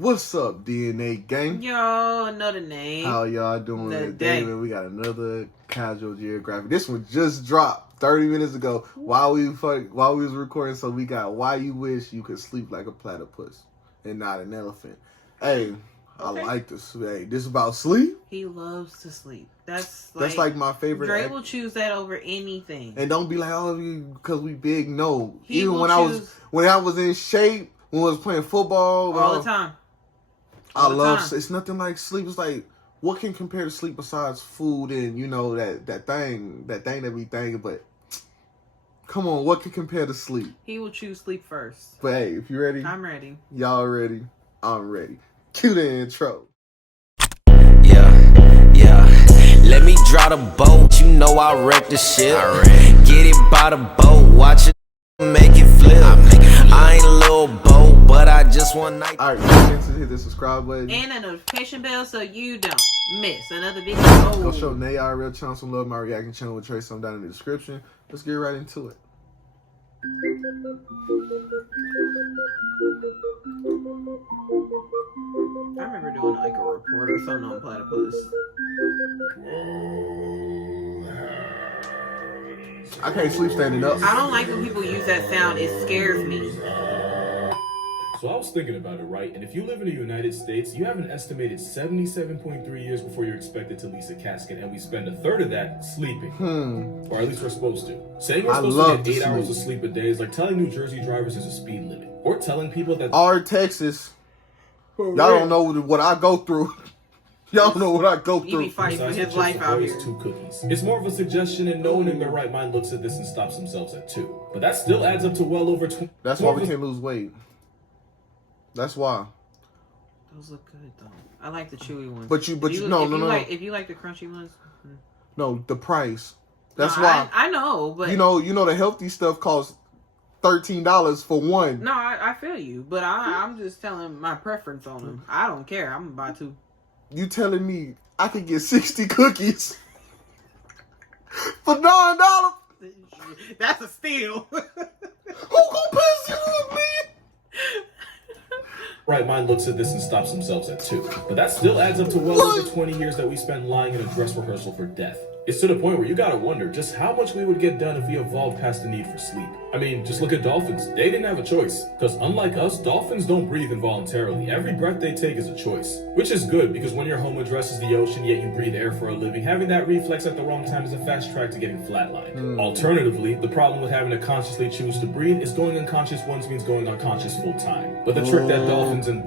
What's up, DNA gang? Yo, another name. How y'all doing today? Man, we got another casual geographic. This one just dropped 30 minutes ago while we was recording. So we got why you wish you could sleep like a platypus and not an elephant. Hey, okay. I like this. Hey, this about sleep. He loves to sleep. That's like my favorite. Dre will choose that over anything. And don't be like, oh, because we big. No, even when I was in shape, when I was playing football, all the time. I love it's nothing like sleep. It's like, what can compare to sleep besides food and, you know, that thing that we thinking, but come on, what can compare to sleep? He will choose sleep first. But hey, if you ready, I'm ready. Y'all ready? I'm ready. Cue the intro. Yeah. Let me draw the boat. You know I wreck the ship. Get it by the boat. Watch it make it flip. I ain't a little boat, but I just want night. Alright, don't forget to hit the subscribe button and a notification bell so you don't miss another video. Go show NaeYT channel some love. My reaction channel will trace some down in the description. Let's get right into it. I remember doing like a report or something on platypus. I can't sleep standing up. I don't like when people use that sound. It scares me. So I was thinking about it, right? And if you live in the United States, you have an estimated 77.3 years before you're expected to lease a casket, and we spend a third of that sleeping. Or at least we're supposed to. Saying we're supposed to get 8 hours of sleep a day is like telling New Jersey drivers there's a speed limit. Or telling people that... Our Texas, y'all don't know what I go through. Y'all know what I go through. He be fighting for his life out here. 2 cookies. It's more of a suggestion, and no one in their right mind looks at this and stops themselves at 2. But that still adds up to well over 20. That's why we can't lose weight. That's why. Those look good though. I like the chewy ones. But no. If you like the crunchy ones. No, the price. That's why. I know, but you know the healthy stuff costs $13 for one. No, I feel you, but I'm just telling my preference on them. I don't care. I'm gonna buy 2. You telling me I could get 60 cookies for $9? That's a steal. Who gonna piss you off, man? Right mind looks at this and stops themselves at 2. But that still adds up to well over 20 years that we spend lying in a dress rehearsal for death. It's to the point where you gotta wonder just how much we would get done if we evolved past the need for sleep. I mean, just look at dolphins. They didn't have a choice. Because unlike us, dolphins don't breathe involuntarily. Every breath they take is a choice. Which is good, because when your home addresses the ocean, yet you breathe air for a living, having that reflex at the wrong time is a fast track to getting flatlined. Alternatively, the problem with having to consciously choose to breathe is going unconscious once means going unconscious full time. But the trick that dolphins and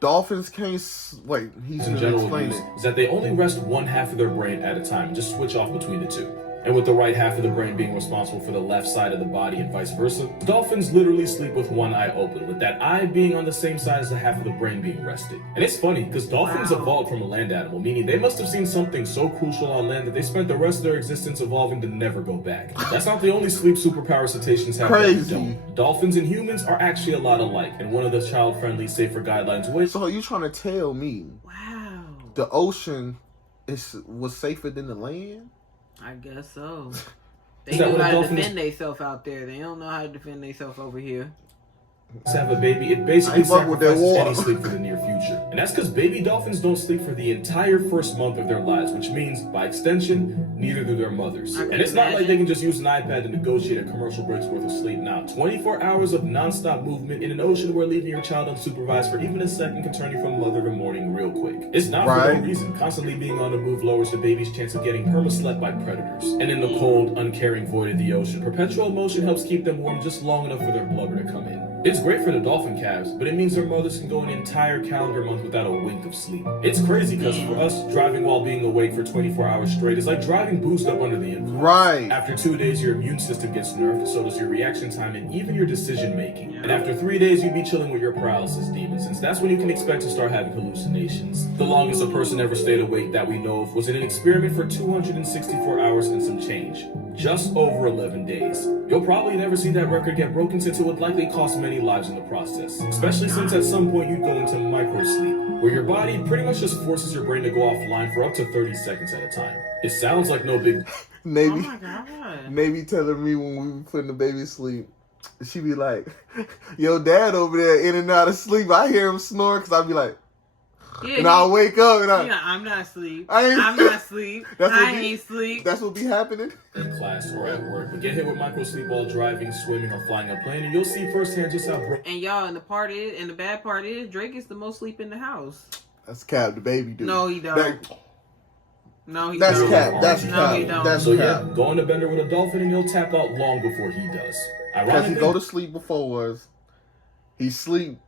dolphins can't wait. He's in general use is that they only rest one half of their brain at a time and just switch off between the two. And with the right half of the brain being responsible for the left side of the body and vice versa, dolphins literally sleep with one eye open, with that eye being on the same side as the half of the brain being rested. And it's funny, because dolphins evolved from a land animal, meaning they must have seen something so crucial on land that they spent the rest of their existence evolving to never go back. That's not the only sleep superpower cetaceans have. Crazy. Dolphins and humans are actually a lot alike, and one of the child-friendly, safer guidelines ways. So are you trying to tell me the ocean was safer than the land? I guess so. They know how to defend themselves out there. They don't know how to defend themselves over here. To have a baby, it basically sacrifices any sleep for the near future. And that's because baby dolphins don't sleep for the entire first month of their lives, which means, by extension, neither do their mothers. And it's not like they can just use an iPad to negotiate a commercial break's worth of sleep. Now, 24 hours of non-stop movement in an ocean where leaving your child unsupervised for even a second can turn you from mother to morning real quick. It's not for no reason. Constantly being on the move lowers the baby's chance of getting perma-slept by predators. And in the cold, uncaring void of the ocean, perpetual motion helps keep them warm just long enough for their blubber to come in. It's great for the dolphin calves, but it means their mothers can go an entire calendar month without a wink of sleep. It's crazy because for us, driving while being awake for 24 hours straight is like driving boozed up under the influence. After 2 days, your immune system gets nerfed, so does your reaction time and even your decision making. And after 3 days, you'd be chilling with your paralysis demon, since that's when you can expect to start having hallucinations. The longest a person ever stayed awake that we know of was in an experiment for 264 hours and some change. Just over 11 days. You'll probably never see that record get broken since it would likely cost many lives in the process. Especially since at some point you'd go into micro sleep, where your body pretty much just forces your brain to go offline for up to 30 seconds at a time. It sounds like no big... Maybe telling me when we were putting the baby to sleep, she be like, "Yo, dad over there in and out of sleep. I hear him snore because I be like, and I'll wake up and I'm not asleep. I'm not asleep. I ain't sleep. That's what be happening in class or at work. But get hit with micro sleep while driving, swimming, or flying a plane, and you'll see firsthand just how broke. And y'all, and the bad part is, Drake is the most sleep in the house. That's cap. The baby dude. No, he don't. No, he that's don't. Cap. That's no, cap. He don't. That's so cap. Yeah, go on a bender with a dolphin and he'll tap out long before he does. Because he go to sleep before us. He sleep.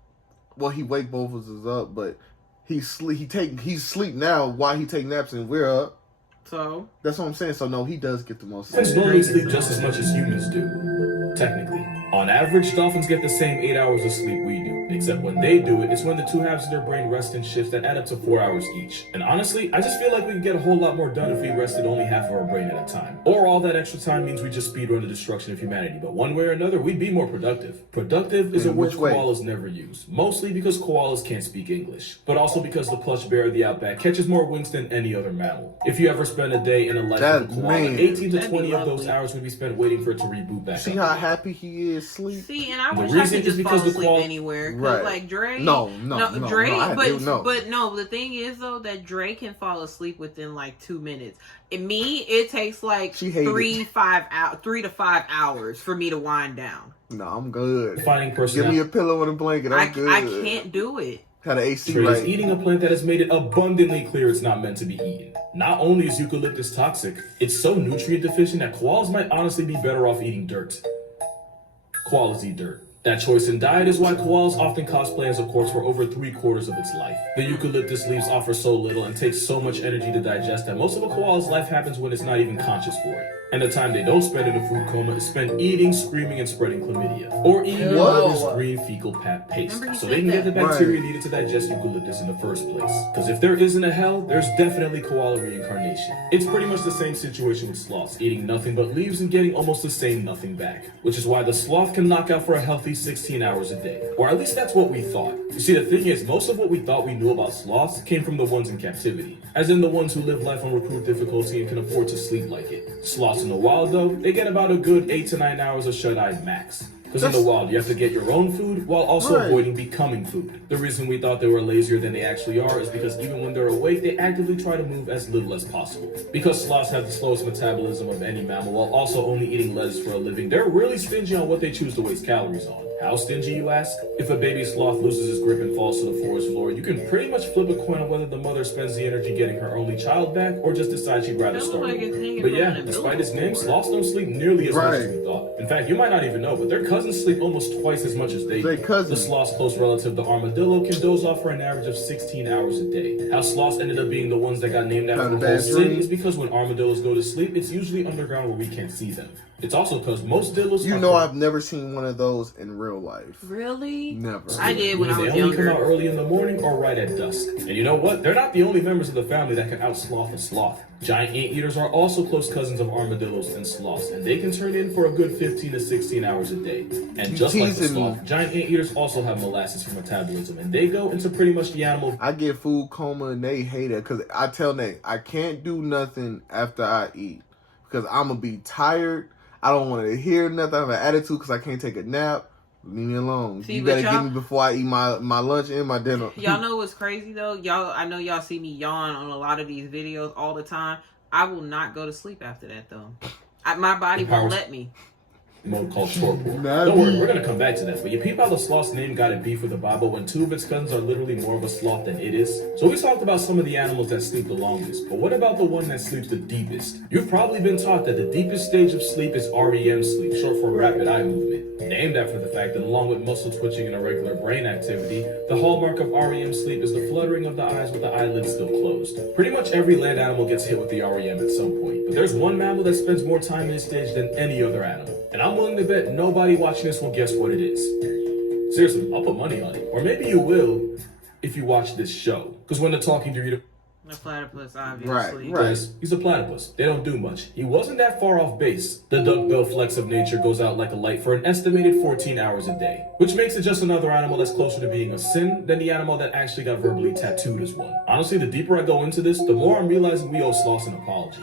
Well, he wake both of us up, but he's sleep now while he take naps and we're up. So that's what I'm saying. So no, he does get the most sleep. Dolphins normally sleep just as much as humans do. Technically. On average, dolphins get the same 8 hours of sleep we do. Except when they do it, it's when the two halves of their brain rest in shifts that add up to 4 hours each. And honestly, I just feel like we could get a whole lot more done if we rested only half of our brain at a time. Or all that extra time means we just speedrun the destruction of humanity. But one way or another, we'd be more productive. Productive is a word koalas never use. Mostly because koalas can't speak English. But also because the plush bear of the outback catches more winds than any other mammal. If you ever spend a day in a life of a koala, 18 to 20 of those hours would be spent waiting for it to reboot back. See how happy he is sleep? See, and I wish I could just fall asleep anywhere. Right. Like Dre. No, Dre. No, but the thing is though that Dre can fall asleep within like 2 minutes. And me, it takes like 3 to 5 hours for me to wind down. No, I'm good. Finding Give me a pillow and a blanket. I'm good. I can't do it. Had an AC Dre right. is eating a plant that has made it abundantly clear it's not meant to be eaten. Not only is eucalyptus toxic, it's so nutrient deficient that koalas might honestly be better off eating dirt. Koalas eat dirt. That choice in diet is why koalas often cosplay as a corpse for over 3/4 of its life. The eucalyptus leaves offer so little and takes so much energy to digest that most of a koala's life happens when it's not even conscious for it. And the time they don't spend in a food coma is spent eating, screaming, and spreading chlamydia. Or eating this green fecal paste so they can get the bacteria needed to digest eucalyptus in the first place. Because if there isn't a hell, there's definitely koala reincarnation. It's pretty much the same situation with sloths, eating nothing but leaves and getting almost the same nothing back. Which is why the sloth can knock out for a healthy 16 hours a day. Or at least that's what we thought. You see, the thing is, most of what we thought we knew about sloths came from the ones in captivity. As in the ones who live life on recruit difficulty and can afford to sleep like it. Sloths in the wild, though, they get about a good 8 to 9 hours of shut-eye max. Because in the wild, you have to get your own food while also avoiding becoming food. The reason we thought they were lazier than they actually are is because even when they're awake, they actively try to move as little as possible. Because sloths have the slowest metabolism of any mammal while also only eating lettuce for a living, they're really stingy on what they choose to waste calories on. How stingy, you ask? If a baby sloth loses his grip and falls to the forest floor, you can pretty much flip a coin on whether the mother spends the energy getting her only child back or just decides she'd rather starve. But yeah, despite its name, sloths don't sleep nearly as much as we thought. In fact, you might not even know, but their cousins sleep almost twice as much as they do. The sloth's close relative, the armadillo, can doze off for an average of 16 hours a day. How sloths ended up being the ones that got named after the whole city is because when armadillos go to sleep, it's usually underground where we can't see them. It's also because most dillos. I've never seen one of those in real life. Really? Never. I did when I was younger. They only come out early in the morning or right at dusk. And you know what? They're not the only members of the family that can outsloth a sloth. Giant anteaters are also close cousins of armadillos and sloths, and they can turn in for a good 15 to 16 hours a day. And just like the sloth, giant anteaters also have molasses for metabolism, and they go into pretty much the animal. I get food coma and they hate it because I tell Nate I can't do nothing after I eat because I'm gonna be tired. I don't want to hear nothing. I have an attitude because I can't take a nap. Leave me alone. You better get me before I eat my lunch and my dinner. Y'all know what's crazy though? I know y'all see me yawn on a lot of these videos all the time. I will not go to sleep after that though. My body won't let me. Mode called torpor. Don't worry, we're gonna come back to that. But you peep how the sloth's name got in beef with the Bible when 2 of its cousins are literally more of a sloth than it is. So we talked about some of the animals that sleep the longest, but what about the one that sleeps the deepest? You've probably been taught that the deepest stage of sleep is REM sleep, short for rapid eye movement. Named after the fact that along with muscle twitching and irregular brain activity, the hallmark of REM sleep is the fluttering of the eyes with the eyelids still closed. Pretty much every land animal gets hit with the REM at some point, but there's one mammal that spends more time in this stage than any other animal. And I'm willing to bet nobody watching this will guess what it is. Seriously, I'll put money on it. Or maybe you will if you watch this show. Because when they're talking to you, a platypus, obviously. Right. He's a platypus. They don't do much. He wasn't that far off base. The duckbill flex of nature goes out like a light for an estimated 14 hours a day, which makes it just another animal that's closer to being a sin than the animal that actually got verbally tattooed as one. Honestly, the deeper I go into this, the more I'm realizing we owe sloths an apology.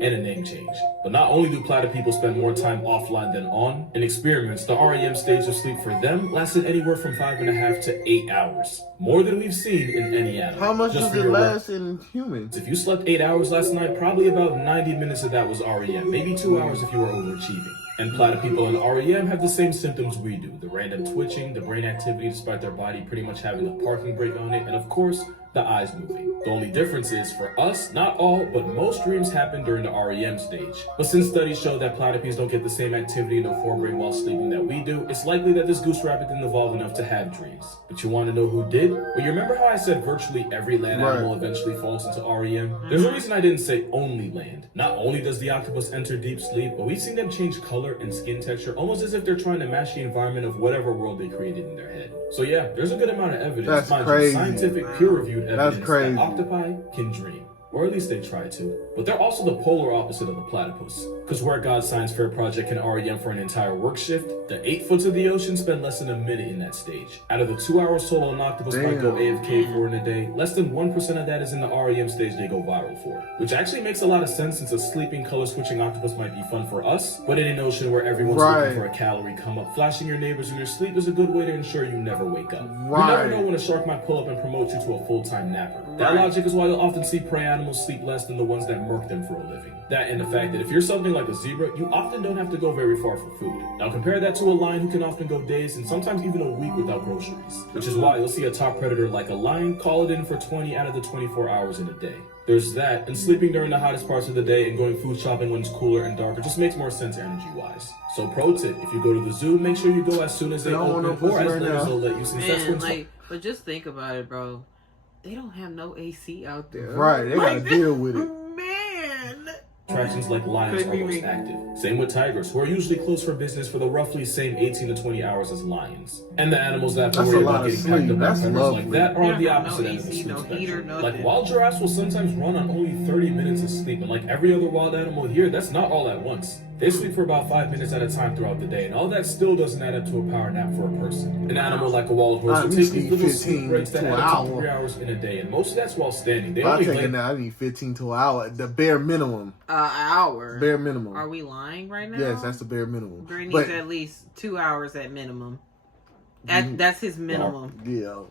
and a name change. But not only do platypus spend more time offline than on, in experiments, the REM stage of sleep for them lasted anywhere from 5.5 to 8 hours. More than we've seen in any animal. How much does it last in humans? If you slept 8 hours last night, probably about 90 minutes of that was REM, maybe 2 hours if you were overachieving. And platypus and REM have the same symptoms we do. The random twitching, the brain activity despite their body pretty much having a parking brake on it, and of course, the eyes moving. The only difference is, for us, not all, but most dreams happen during the REM stage. But since studies show that platypus don't get the same activity in the forebrain while sleeping that we do, it's likely that this goose rabbit didn't evolve enough to have dreams. But you want to know who did? Well, you remember how I said virtually every land animal eventually falls into REM? There's a reason I didn't say only land. Not only does the octopus enter deep sleep, but we've seen them change color and skin texture almost as if they're trying to match the environment of whatever world they created in their head. So yeah, there's a good amount of evidence, scientific, peer-reviewed evidence that octopi can dream. Or at least they try to. But they're also the polar opposite of a platypus. Because where God's Science Fair project can REM for an entire work shift, the 8 foot of the ocean spend less than a minute in that stage. Out of the 2 hours total an octopus might go AFK for in a day, less than 1% of that is in the REM stage they go viral for. Which actually makes a lot of sense since a sleeping, color-switching octopus might be fun for us, but in an ocean where everyone's looking for a calorie come up, flashing your neighbors in your sleep is a good way to ensure you never wake up. You never know when a shark might pull up and promote you to a full-time napper. That logic is why you'll often see prey animals sleep less than the ones that murk them for a living. That and the fact that if you're something like a zebra, you often don't have to go very far for food. Now compare that to a lion who can often go days and sometimes even a week without groceries. Which is why you'll see a top predator like a lion call it in for 20 out of the 24 hours in a day. There's that, and sleeping during the hottest parts of the day and going food shopping when it's cooler and darker just makes more sense energy-wise. So pro tip, if you go to the zoo, make sure you go as soon as they open or as late as they'll let you, since that's when but just think about it, bro. They don't have no AC out there. Right, they gotta deal with it. Man. Attractions like lions are most active. Same with tigers, who are usually closed for business for the roughly same 18 to 20 hours as lions. And the animals that have to worry about getting packed up by predators like that are on the opposite end of the sleep spectrum. Like wild giraffes will sometimes run on only 30 minutes of sleep, and like every other wild animal here, that's not all at once. They sleep for about 5 minutes at a time throughout the day, and all that still doesn't add up to a power nap for a person. An animal like a wild horse will take these little sleep breaks that add up to 3 hours in a day, and most of that's while standing. They only I need 15 to an hour, the bare minimum. Hour. Bare minimum. Are we lying right now? Yes, that's the bare minimum. Dre needs at least 2 hours at minimum. That's his minimum. Yeah.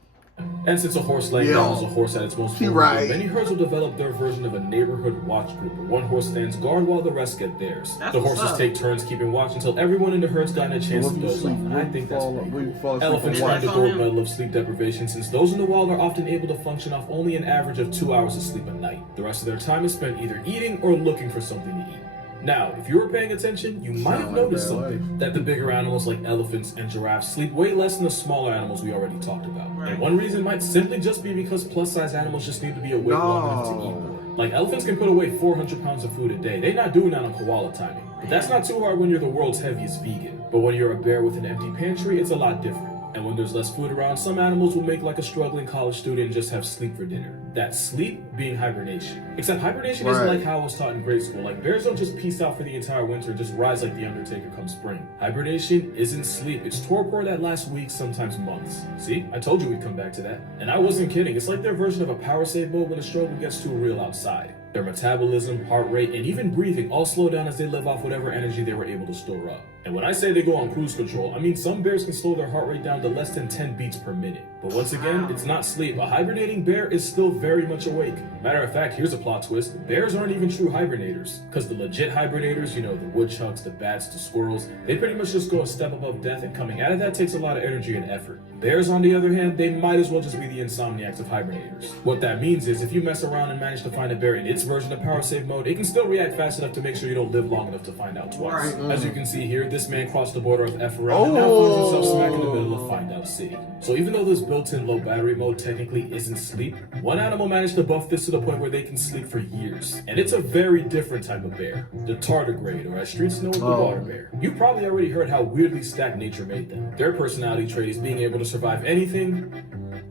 And since a horse laying down is a horse at its most vulnerable, many herds will develop their version of a neighborhood watch group where one horse stands guard while the rest get theirs. The horses take turns keeping watch until everyone in the herd's gotten a chance to doze off, and I think that's pretty cool. Elephants find the gold medal of sleep deprivation since those in the wild are often able to function off only an average of 2 hours of sleep a night. The rest of their time is spent either eating or looking for something to eat. Now, if you were paying attention, you might have noticed something, that the bigger animals like elephants and giraffes sleep way less than the smaller animals we already talked about. And one reason might simply just be because plus-size animals just need to be awake long enough to eat more. Like elephants can put away 400 pounds of food a day. They're not doing that on koala timing. But that's not too hard when you're the world's heaviest vegan. But when you're a bear with an empty pantry, it's a lot different. And when there's less food around, some animals will make like a struggling college student and just have sleep for dinner. That sleep being hibernation. Except hibernation isn't like how I was taught in grade school. Like bears don't just peace out for the entire winter and just rise like the Undertaker come spring. Hibernation isn't sleep. It's torpor that lasts weeks, sometimes months. See? I told you we'd come back to that. And I wasn't kidding. It's like their version of a power save mode when the struggle gets too real outside. Their metabolism, heart rate, and even breathing all slow down as they live off whatever energy they were able to store up. And when I say they go on cruise control, I mean some bears can slow their heart rate down to less than 10 beats per minute. But once again, it's not sleep. A hibernating bear is still very much awake. Matter of fact, here's a plot twist. Bears aren't even true hibernators. Because the legit hibernators, you know, the woodchucks, the bats, the squirrels, they pretty much just go a step above death, and coming out of that takes a lot of energy and effort. Bears, on the other hand, they might as well just be the insomniacs of hibernators. What that means is if you mess around and manage to find a bear in its version of power save mode, it can still react fast enough to make sure you don't live long enough to find out twice. As you can see here, this man crossed the border of FRL and now finds himself smack in the middle of Find Out City. So even though this built-in low battery mode technically isn't sleep, one animal managed to buff this to the point where they can sleep for years. And it's a very different type of bear. The tardigrade, or as streets know, the water bear. You probably already heard how weirdly stacked nature made them. Their personality trait is being able to survive anything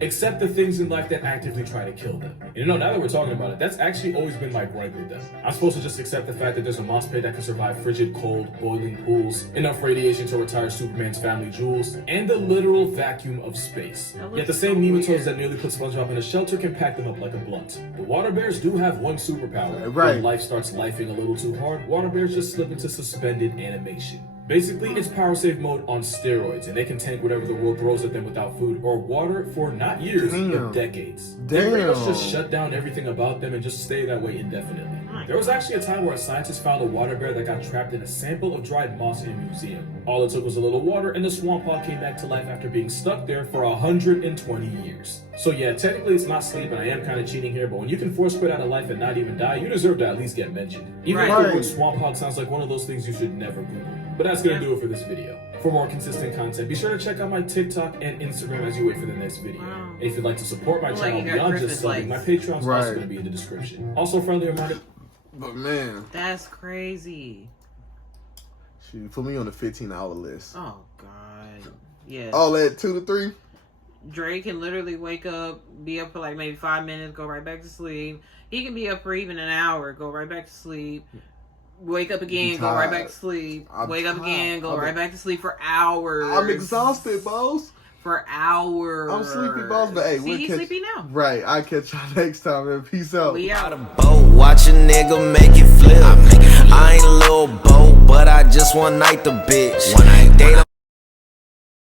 except the things in life that actively try to kill them. And now that we're talking about it, that's actually always been my gripe with them. I'm supposed to just accept the fact that there's a moss pit that can survive frigid cold, boiling pools, enough radiation to retire Superman's family jewels, and the literal vacuum of space. Yet the same nematodes that nearly put SpongeBob in a shelter can pack them up like a blunt. The water bears do have one superpower. When life starts lifing a little too hard, water bears just slip into suspended animation. Basically, it's power save mode on steroids, and they can tank whatever the world throws at them without food or water for not years, but decades. They pretty much just shut down everything about them and just stay that way indefinitely. There was actually a time where a scientist found a water bear that got trapped in a sample of dried moss in a museum. All it took was a little water, and the swamp hog came back to life after being stuck there for 120 years. So yeah, technically it's not sleep, and I am kind of cheating here, but when you can force quit out of life and not even die, you deserve to at least get mentioned. Even if the word swamp hog sounds like one of those things you should never Google. But that's gonna do it for this video. For more consistent content, be sure to check out my TikTok and Instagram as you wait for the next video. And if you'd like to support my channel beyond just subbing, my Patreon's also gonna be in the description. Also, friendly reminder. But man, that's crazy. She put me on the 15-hour list. Oh God, yeah. All at 2 to 3. Dre can literally wake up, be up for like maybe 5 minutes, go right back to sleep. He can be up for even an hour, go right back to sleep. Wake up again, go right back to sleep. Wake up again, go right back to sleep for hours. I'm exhausted, boss. For hours. I'm sleepy, boss. But hey, he's sleepy now. Right. I'll catch y'all next time, man. Peace out. We out of boat, watch a nigga make it flip. I ain't a little boat, but I just one night the bitch.